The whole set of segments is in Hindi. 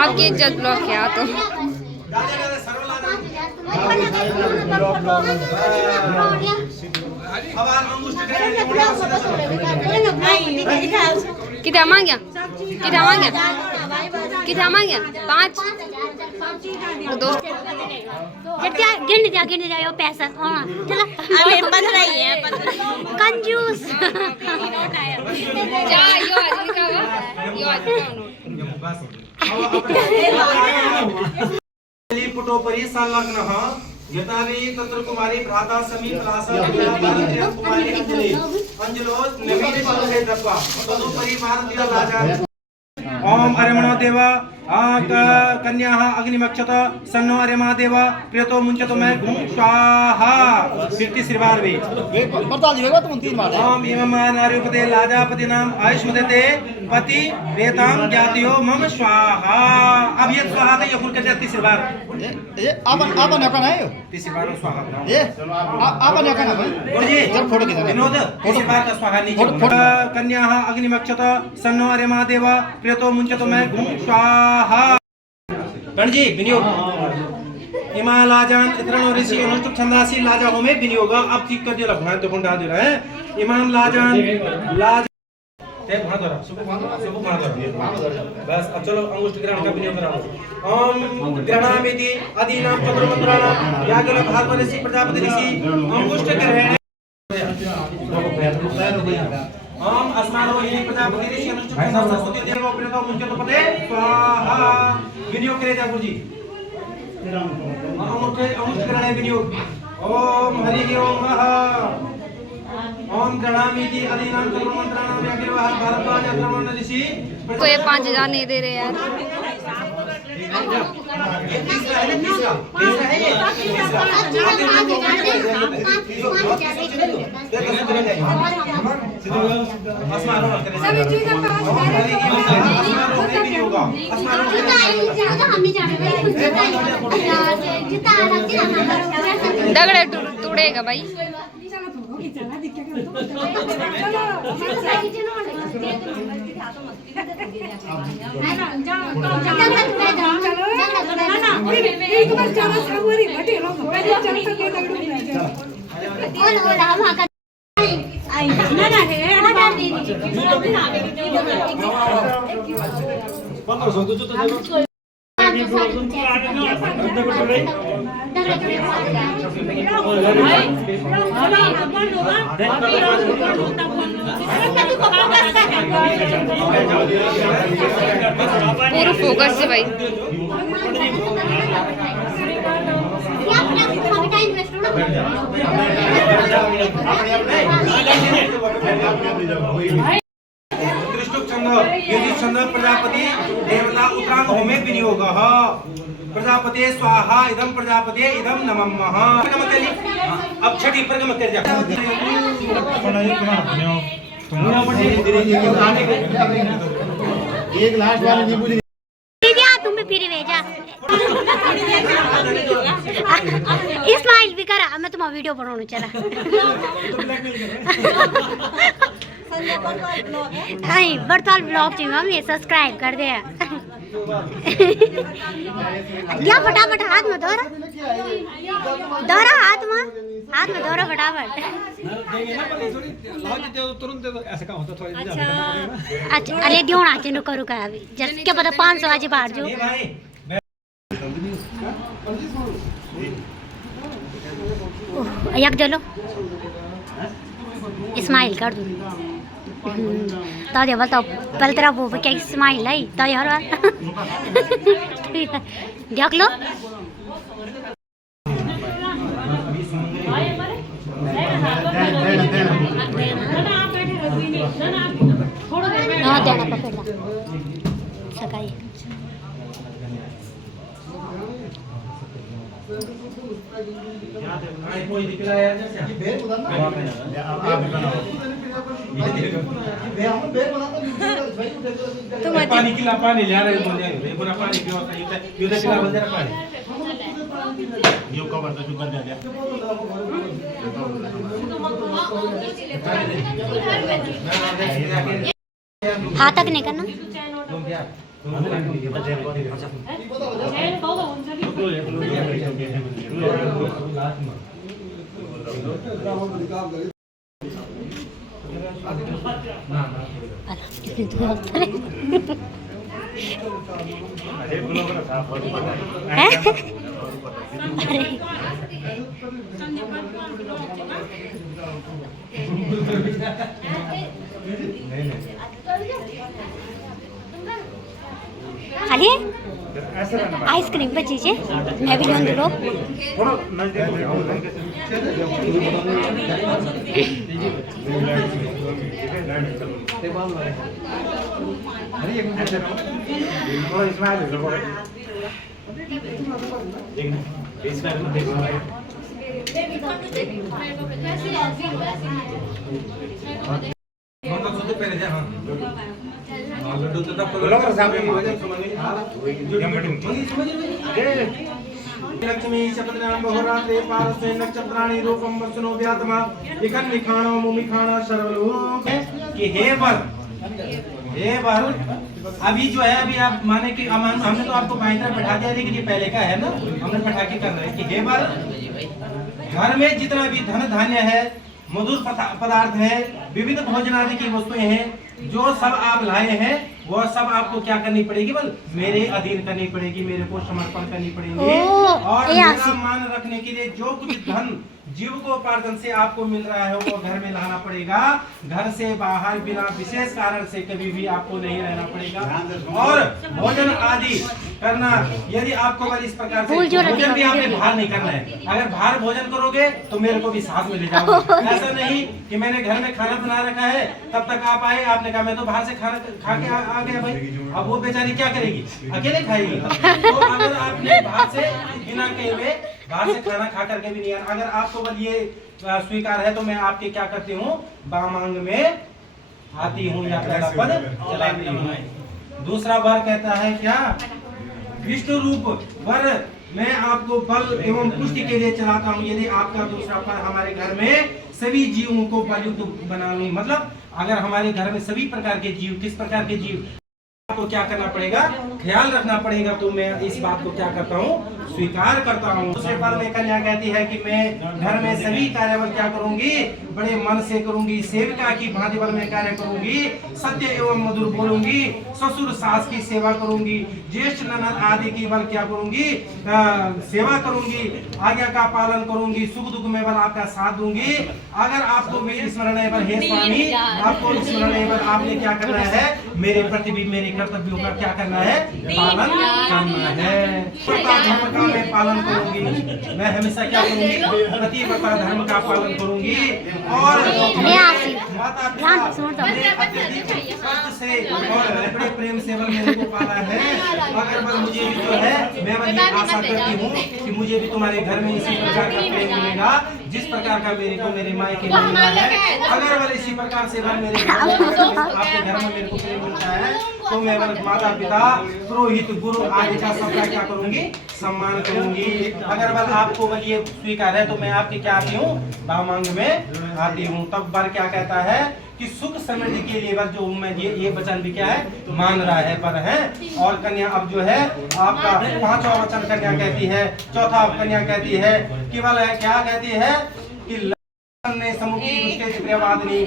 आपकी इज्जत ब्लॉक है तो कितना मांग गया 5 दो गिन दिया यो पैसा हाँ चला अरे 15 ही है कंजूस जा यो आज निकावा यो आज पुटोपरी संलग्नः यतावि तत्र कुमारी भ्राता समीप रासा कुमारी अंजलो नवीन पदे दत्वा तदुपरि भारतीय राजा ओम अरिमणो देवा कन्याः अग्निमक्षत सन्नो अरिमा देवा प्रियतो मुंचतो मैं घुम स्वाहा कीर्ति श्रीवार भी ओम इमं नार्युपते लाजापति नाम आयुष्मते पति वेताम ज्ञातियो मम स्वाहा अब ये स्वाहा का यकुल के जाति श्रीवार ये आपन नका है श्रीवार स्वाहा ये आपन नका है जी जब फोटो खींचना विनोद श्रीवार का स्वाहा नीचे कन्याः अग्निमक्षत सन्नो अरिमा देवा प्रियतो मुंचतो मैं घुम स्वाहा जी विनियोग हिमालाजान इतरण ऋषि अनुष्टुप छंदासी लाजा हो में विनियोग अब ठीक कर दिया भगवान तो कौन डाल दे रहा है ईमान लाजान लाज ते भगवान द्वारा सुबह भगवान द्वारा बस अब चलो अंगुष्ठ ग्रहण का विनियोग कराओ ओम ग्रहणामिति अदीनाम चतुर्मंत्राणाम यागल भागवत ऋषि प्रजापति ऋषि अंगुष्ठ ग्रहण ओम अस्मारो हि प्रजापति ऋषि अनुष्टुप सरस्वती देव प्रियतो मुंचतो पते स्वाहा विनियोग करे जा गुरुजी अंगुष्ठ ग्रहण विनियोग ओम हरि ओम ओम गणामिति अदीनाम चतुर्मंत्राणाम यागल भारद्वाज अग्रमण ऋषि कोई 5000 नहीं दे रहे यार दगड़े टूटेगा भाई पूरा फोकस से भाई प्रजापति देवता उत्तरांग होमे विनियोग प्रजापति स्वाहा इदम प्रजापति इदम नमः अब छठी प्रगम कर जा एक लास्ट वाली नहीं बोली दीदी तुम भी फिर भेजा इस्माइल भी करा मैं तुम्हारा वीडियो बनाने चला हाय बड़ताल ब्लॉग थी मम्मी सब्सक्राइब कर दे क्या फटाफट हाथ में धोरा हाथ में धोरा फटाफट अच्छा अरे दियो ना चेनो करू का अभी जस्ट क्या पता 500 आज बाहर जो यक चलो इस्माइल कर दूँ तो ये बताओ पहले तेरा वो क्या इस्माइल है तो यार देख लो हाँ देना पकड़ ला सकाई कोई दिख रहा है पानी किला पानी ले रहे बोल जाएंगे पूरा पानी पियो युद्ध किला बोल जरा पानी यो कवर तो कर दिया हाथ तक नहीं करना। खाली आइसक्रीम बची है, मैं भी लूँगी लो। लक्ष्मी शपथनाम बहुरात्रे पारस्वे नक्षत्राणि रूपम वसनो व्यात्मा लिखन लिखाणो मुमिखाणा सर्वलोक कि हे वर अभी जो है अभी आप माने कि हमने तो आपको बाईं तरफ बैठा दिया, लेकिन ये पहले का है ना, हमने बैठा के कर रहे हैं कि हे वर घर में जितना भी धन धान्य है, मधुर पदार्थ है, विविध भोजन आदि की वस्तुएं हैं, जो सब आप लाए हैं वो सब आपको क्या करनी पड़ेगी? बल मेरे अधीन करनी पड़ेगी, मेरे को समर्पण करनी पड़ेगी। और मेरा मान रखने के लिए जो कुछ धन जीविकोपार्जन से आपको मिल रहा है वो घर में लाना पड़ेगा। घर से बाहर बिना विशेष कारण से कभी भी आपको नहीं रहना पड़ेगा। और भोजन आदि करना, यदि आपको इस प्रकार से भोजन भी आपने बाहर नहीं करना है। अगर बाहर भोजन करोगे तो मेरे को भी साथ में ले जाओगे। ऐसा नहीं कि मैंने घर में खाना बना रखा है, तब तक आप आए, आपने कहा मैं तो बाहर से खाना खा के आ गया भाई, अब वो बेचारी क्या करेगी? अकेले खाएगी। तो अगर आपने बाहर से बिना कहे हुए बाहर से खाना खा करके भी नहीं आना, अगर आपको बल ये स्वीकार है तो मैं आपके क्या करती हूँ? बामांग में आती हूँ या पहला पद चलाती हूँ। दूसरा वर कहता है क्या? विष्णु रूप वर मैं आपको बल एवं पुष्टि के लिए चलाता हूँ, यदि आपका दूसरा पद हमारे घर में सभी जीवों को बलयुक्त बना लूं। मतलब अगर हमारे घर में सभी प्रकार के जीव, किस प्रकार के जीव आपको क्या करना पड़ेगा? ख्याल रखना पड़ेगा। तो मैं इस बात को क्या करता हूँ? स्वीकार करता हूँ। दूसरे पद में कन्या कहती है कि मैं घर में सभी कार्य क्या करूंगी? बड़े मन से करूंगी, सेविका की भांति बल में कार्य करूंगी, सत्य एवं मधुर बोलूंगी, ससुर सास की सेवा करूंगी, ज्येष्ठ ननद आदि की बल क्या करूंगी? सेवा करूंगी, आज्ञा का पालन करूंगी, सुख दुख में बल आपका साथ दूंगी। अगर आपको मेरी स्मरण है बल, हे स्वामी आपको स्मरण है बल, आपने क्या करना है? मेरे प्रति भी मेरे कर्तव्यों का क्या करना है? पालन करना है। धर्म का मैं पालन करूंगी, मैं हमेशा क्या करूंगी? पतिव्रता धर्म का पालन करूंगी। और माता पिता से और बड़े प्रेम से बल मेरे को पाला है। अगर बल मुझे भी जो है, मैं बल आशा करती हूँ कि मुझे भी तुम्हारे घर में इसी प्रकार का प्रेम मिलेगा जिस प्रकार का मेरे को मेरे माई के लिए मिला है। अगर बल इसी प्रकार से बल मेरे आपके घर में मेरे को प्रेम मिलता है तो मैं बल माता पिता पुरोहित गुरु आदि का सबका क्या करूंगी? सम्मान करूंगी। अगर बल आपको बल ये स्वीकार है तो मैं आपके क्या आती हूँ? बामांग में आती हूँ। तब बर क्या कहता है कि सुख समृद्धि के लिए बल जो मैं ये वचन भी क्या है? मान रहा है पर है। और कन्या अब जो है आपका पांचवा वचन कन्या कहती है, चौथा कन्या कहती है कि बल क्या कहती है कि समुखी उसके प्रियवादिनी।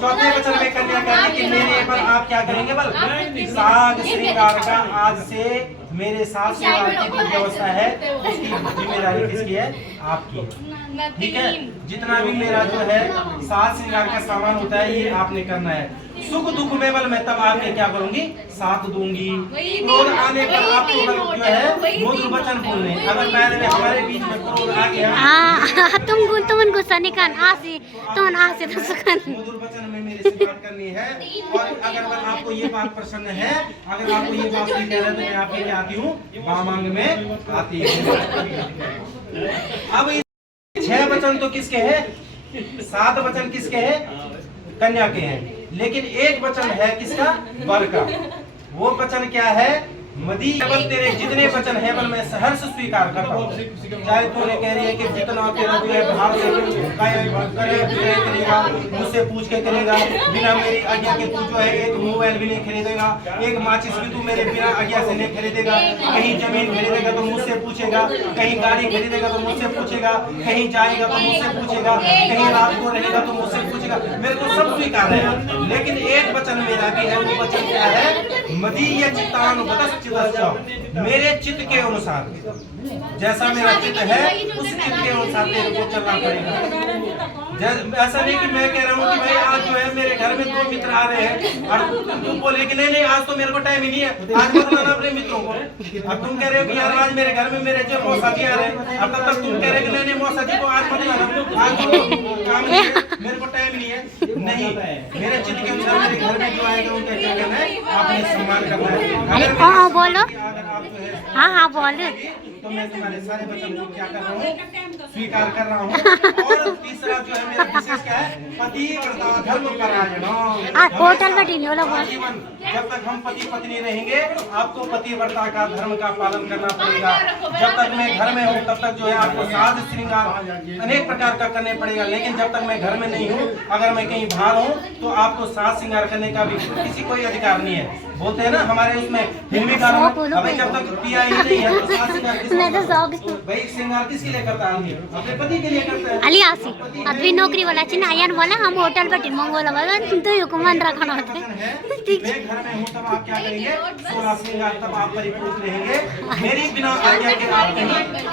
चौथे वचन में कन्या कहती कि मेरे पर आप क्या करेंगे? बल साग श्रृंगार का आज से मेरे साथ सेवा की जो व्यवस्था है उसकी जिम्मेदारी किसकी है? आपकी। ठीक है, जितना भी मेरा जो है साज श्रृंगार का सामान होता है ये आपने करना है। सुख दुख में बल मैं तब आपके क्या करूंगी? साथ दूंगी। क्रोध आने पर आपको बल जो है मधुर वचन बोलने। अगर पहले में हमारे बीच में क्रोध आ गया, तुम गुस्सा निकाल आसे तो सुकन मधुर वचन में मेरे से बात करनी है। और अगर बल आपको ये बात पसंद है, अगर आपको ये बात नहीं कह रहे तो मैं आपके क्या आती हूँ? बामांग में आती हूँ। अब 6 वचन तो किसके हैं? 7 वचन किसके हैं? कन्या के हैं। लेकिन एक वचन है किसका? वर का। वो वचन क्या है मदी केवल तेरे जितने वचन है बल मैं सहर्ष स्वीकार करता हूँ। चाहे तूने कह रही है कि जितना तेरा जो है भाव करेगा, मुझसे पूछ के करेगा, बिना मेरी आज्ञा के तू जो है एक मोबाइल भी नहीं खरीदेगा, एक माचिस भी तू मेरे बिना आज्ञा से नहीं खरीदेगा, कहीं जमीन खरीदेगा तो मुझसे पूछेगा, कहीं गाड़ी खरीदेगा तो मुझसे पूछेगा, कहीं जाएगा तो मुझसे पूछेगा, कहीं रात को रहेगा तो मुझसे पूछेगा। मेरे को सब स्वीकार है, लेकिन एक वचन मेरा भी है। वो वचन क्या है? मदीय चित्तानुगतः चित्तस्य, मेरे चित्त के अनुसार, जैसा मेरा चित्त है उस चित्त के अनुसार तेरे को चलना पड़ेगा। ऐसा नहीं कि मैं कह रहा हूँ कि भाई आज जो है मेरे घर में 2 मित्र आ रहे हैं और तुम बोले कि नहीं आज तो मेरे को टाइम ही नहीं है, आज मत लाना अपने मित्रों को। अब तुम कह रहे हो कि यार आज मेरे घर में मेरे जो मौसा जी आ रहे हैं, अब तब तक तुम कह रहे हो कि नहीं मौसा जी को आज मत लाना, आज तो काम नहीं है, मेरे को टाइम नहीं है। नहीं, मेरे चित्त के अनुसार मेरे घर में जो आएंगे उनका क्या करना है? आपने सम्मान करना है। अरे हाँ बोलो, अगर आप जो है हाँ बोलो। तो मैं तुम्हारे सारे वचन को क्या कर रहा हूँ? स्वीकार कर रहा हूँ। और तीसरा जो है मेरा विशेष क्या है? पतिव्रता धर्म परायण। होटल में डिनर बोल। जीवन जब तक हम पति पत्नी रहेंगे आपको पतिव्रता का धर्म का पालन करना पड़ेगा। जब तक मैं घर में हूँ तब तक जो है आपको साज श्रृंगार अनेक प्रकार का करने पड़ेगा, लेकिन जब तक मैं घर में नहीं हूँ, अगर मैं कहीं बाहर हूँ तो आपको साज श्रृंगार करने का भी किसी कोई अधिकार नहीं है। बोलते हैं ना हमारे उसमें फिल्मी गानों में, अभी जब तक पिया ही नहीं है तो साज श्रृंगार मैं तो शौक भाई श्रृंगार किसके लिए करता है? आदमी अपने पति के लिए करता है। अली आसी अभी नौकरी वाला चिन्ह आयन बोला हम होटल पे टिम मंगोला बोला तो हुकुमन रखना होता है। ठीक मैं घर में हूँ तब आप क्या करेंगे? 16 श्रृंगार तब आप परिपूर्ण रहेंगे। मेरी बिना आज्ञा के आप कहीं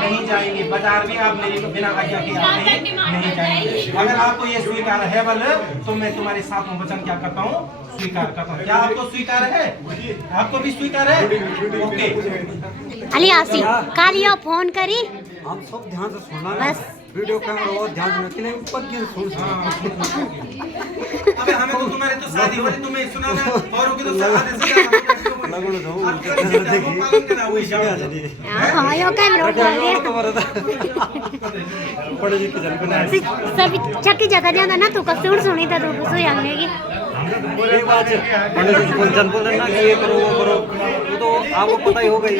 नहीं जाएंगे, बाजार भी आप मेरी बिना आज्ञा के आप कहीं नहीं जाएंगे। अगर आपको ये स्वीकार है बल तो मैं तुम्हारे साथ वचन क्या करता हूँ? स्वीकार करता हूँ। क्या आपको स्वीकार है? आपको भी स्वीकार है? ओके। अली आसी कल यो फोन करी आप सब ध्यान से सुनना बस। वीडियो कैमरा और ध्यान से रखना ऊपर की सुन। अबे हमें तो तुम्हारे तो शादी हो रही, तुम्हें सुनाना औरों की तो शादी से लगन दो आपका पालन करना हुई हाँ यो कैमरा पड़े जी के जन बना सब छक्की जगह जाना ना तू कसूर सुनी था तू सो आने की एक बात पंडित जी को जन बोल ना कि ये करो वो करो, वो तो आपको पता ही होगा ही।